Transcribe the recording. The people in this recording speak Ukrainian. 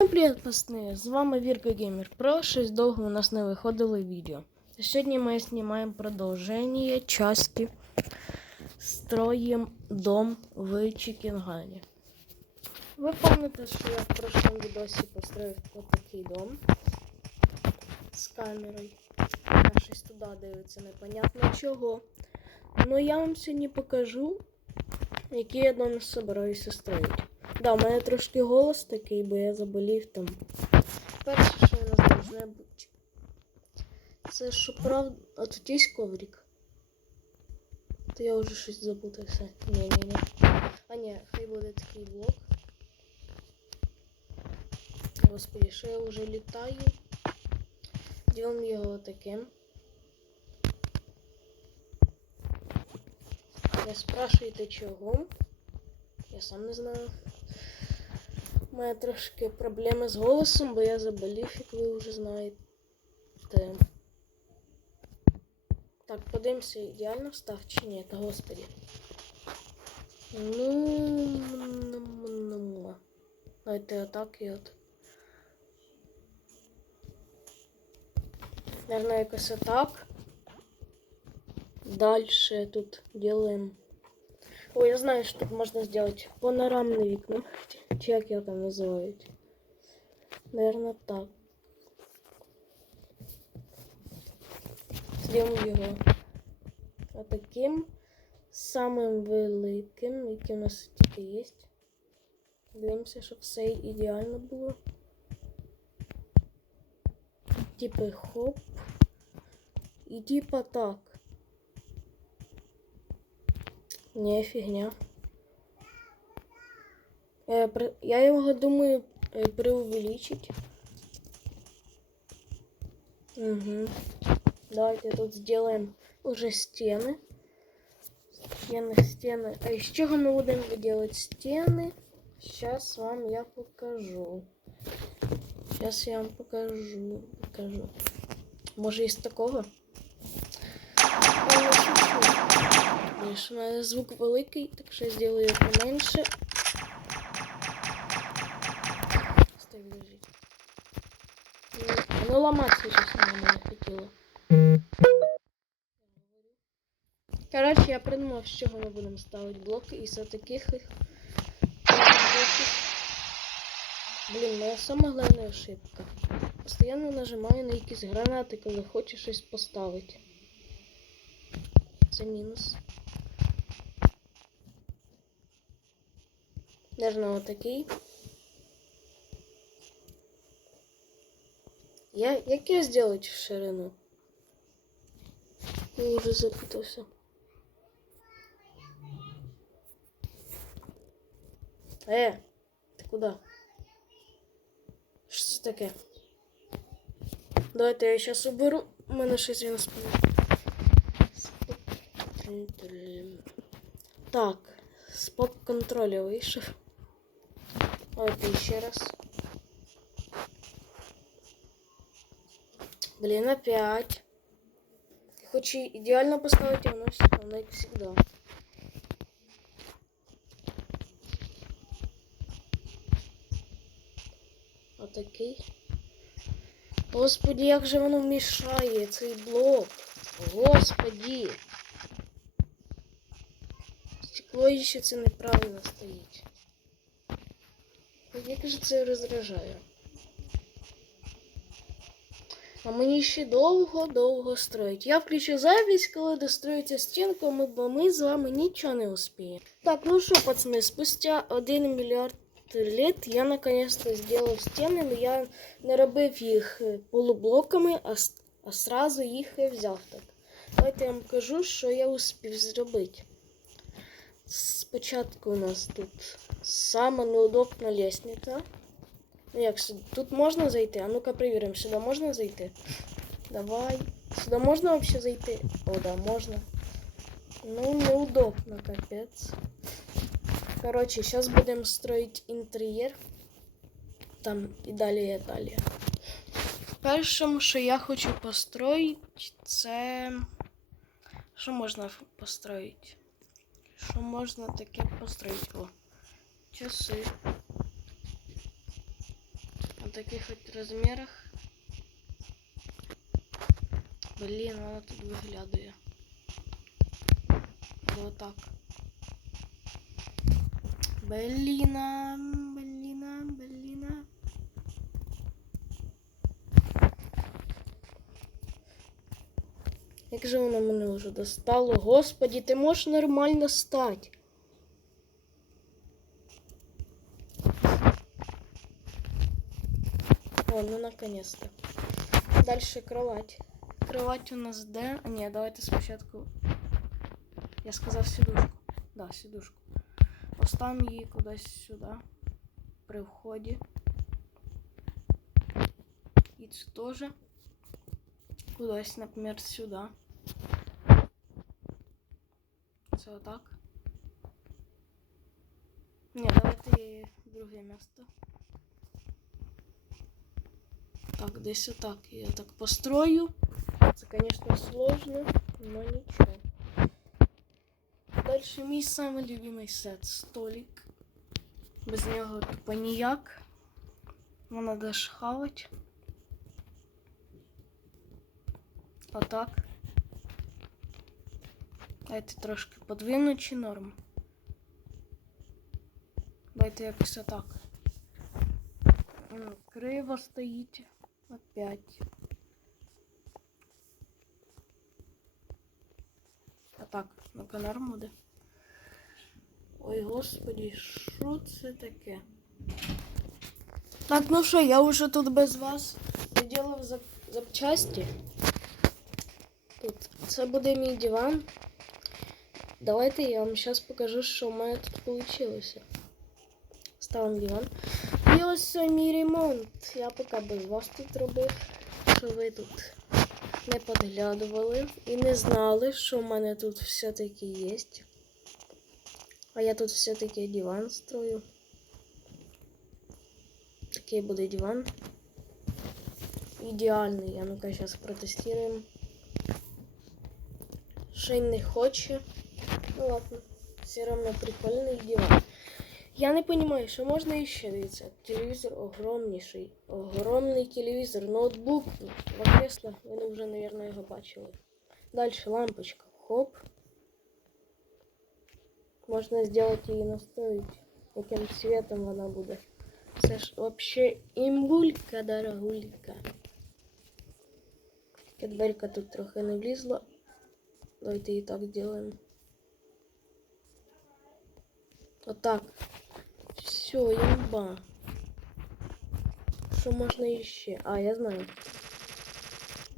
Привіт, пацани! З вами Вірка Геймер Про. Щось довго у нас не виходило відео. Сьогодні ми знімаємо продовження части Строїм дом в Чікінгані. Ви пам'ятаєте, що я в прошлому відосі построїв отакий дом з камерою. Вона щось туди дивиться, непонятно чого. Ну я вам сьогодні покажу, який я дом собираюся строїти. Да, у мене трошки голос такий, бо я заболів там. Перше, що у нас должне бути. Це що правда. А тут є коврик. То я вже щось запутався. Ні, ні, ні. А ні, хай буде такий блок. Господи, що я вже літаю. Ділимо його таким. Не спрашуйте чого. Я сам не знаю. У трошки проблеми з голосом, бо я заболів, як ви вже знаєте. Так, подивимося, ідеально став чи ні, та господі. Ну. Давайте отак і от. Наверное, якось отак. Дальше тут делаем Ой, я знаю, что тут можно сделать панорамные вікна. Чи як його там називають. Наверное, так. Зробимо його таким самим великим, який у нас тільки є. Дивимося, щоб все ідеально було. Типа хоп. І типа так. Не, фигня. Я, его думаю преувеличить. Угу. Давайте тут сделаем уже стены. Стены, стены. А из чего мы будем делать стены? Сейчас вам я покажу. Сейчас я вам покажу. покажу. Может из такого? Більше, у мене звук великий, так що я зроблю його поменше. Стой, лежить. Ну, ламатися чесно вона не хотіла. Коротше, я придумав, з чого ми будемо ставити блоки із таких їх. Блін, моя сама головна ошибка. Постоянно нажимаю на якісь гранати, коли хочу щось поставити. Це мінус. Наверное, вот такий. Я, як я сделать в ширину? Я уже запутался. Э, ты куда? Що це таке? Давайте я сейчас уберу. У мене щось він спину. Так, з поп-контроля вийшов. Давайте ще раз. Блін, опять. Хочу ідеально поставити, а воно все равно, як всегда. Отакий. Господи, як же воно мішає цей блок. Господи. Стекло ще це неправильно стоїть. Як же це роздражає? А мені ще довго-довго строїть. Я включу запись, коли достроїться стінка, бо ми з вами нічого не успіємо. Так, ну що, пацани, спустя 1 мільярд літ я наконец-то зробив стіни, але я не робив їх полублоками, а, а сразу їх і взяв так. Давайте я вам кажу, що я успів зробити. Спочатку у нас тут сама неудобна лестниця. Ну як сюди? Тут можна зайти? А ну-ка перевіримо, сюди можна зайти? Давай. Сюди можна взагалі зайти? О, да, можна. Ну, неудобно, капець. Короче, сейчас будем строить інтер'єр. Там і далі, і далі. Першим, що я хочу построїти, це. Що можна построїти? Що можна таке построїти? О, часи. На таких от розмірах. Блін, воно тут виглядає. Отак. Блін, бліна, Як же воно мене вже достало? Господі, ти можеш нормально стати. О, ну наконец-то. Дальше кровать. Кровать у нас де? А, ні, давайте спочатку. Я сказав сідушку. Да, сідушку. Поставимо її кудись сюди. При вході. І це теж. Кудись, наприклад, сюди. Це отак. Ні, давайте друге місце. Так, десь отак. Я так построю. Це, конечно, сложно, но нічого. Дальше мій самий любимий сет столик. Без нього тупо ніяк. Воно даш хавать. Отак. Дайте трошки подвину чи норм. Дайте якось отак. Криво стоїть. Опять. А так, ну-ка норм буде. Ой, господі, що це таке? Так, ну що, я вже тут без вас виділив зап... запчасті. Це буде мій диван. Давайте я вам зараз покажу, що в мене тут вийшло. Ставимо диван. І ось мій ремонт. Я поки без вас тут робив, що ви тут не підглядували і не знали, що в мене тут все-таки є. А я тут все-таки диван строю. Такий буде диван. Ідеальний. А ну-ка зараз протестуємо. Шейн не хоче. Ну ладно. Все равно прикольний диван. Я не понимаю, що можна іще дивіться. Телевізор огромніший. Огромний телевізор, ноутбук в креслах. Ви вже, мабуть, його бачили. Далі лампочка. Хоп. Можна зробити її настроїти, яким цветом вона буде. Це ж вообще імбулька дорогулька. Тільки дверка тут трохи не влізла. Давайте її так зробимо. Отак. Все, имба. Что можно еще? А, я знаю.